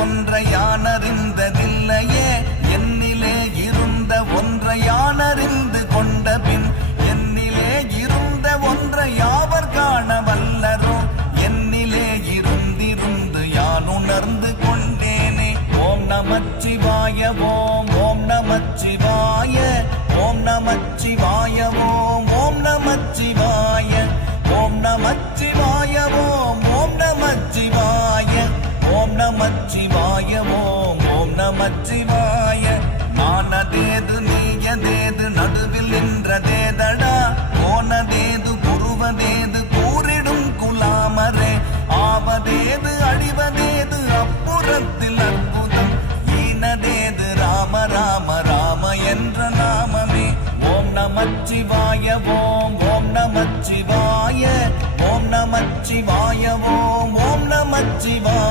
ஒன்றை யானறிந்ததில்லையே என்னிலே இருந்த ஒன்றை யானறிந்து கொண்ட பின் என்னிலே இருந்த ஒன்றை யாவர் காண வல்லரோ என்னிலே இருந்திருந்து யான் உணர்ந்து கொண்டேனே. ஓம் நமச்சிவாய ஓம் ஓம் நமச்சிவாய ஓம் நமச்சிவாய ஓம் ஓம் நமச்சிவாய ஓம் நமச்சிவாய ஓம் ஓம் நமச்சிவாய ஓம் நமச்சிவாய ஓம் ஓம் நமச்சிவாய. நானதேது நீயதேது நடுவில் நின்றதேதடா போனதேது குருவதேது கூறிடும் குலாமரே ஆவதேது அழிவதேது அப்புறத்தில் அற்புதம் ஈனதேது ராம ராம ராம என்ற நாமமே. ஓம் நமச்சிவாய ஓம் ஓம் நமச்சிவாய ஓம் நமச்சிவாய ஓம் ஓம் நமச்சிவாய.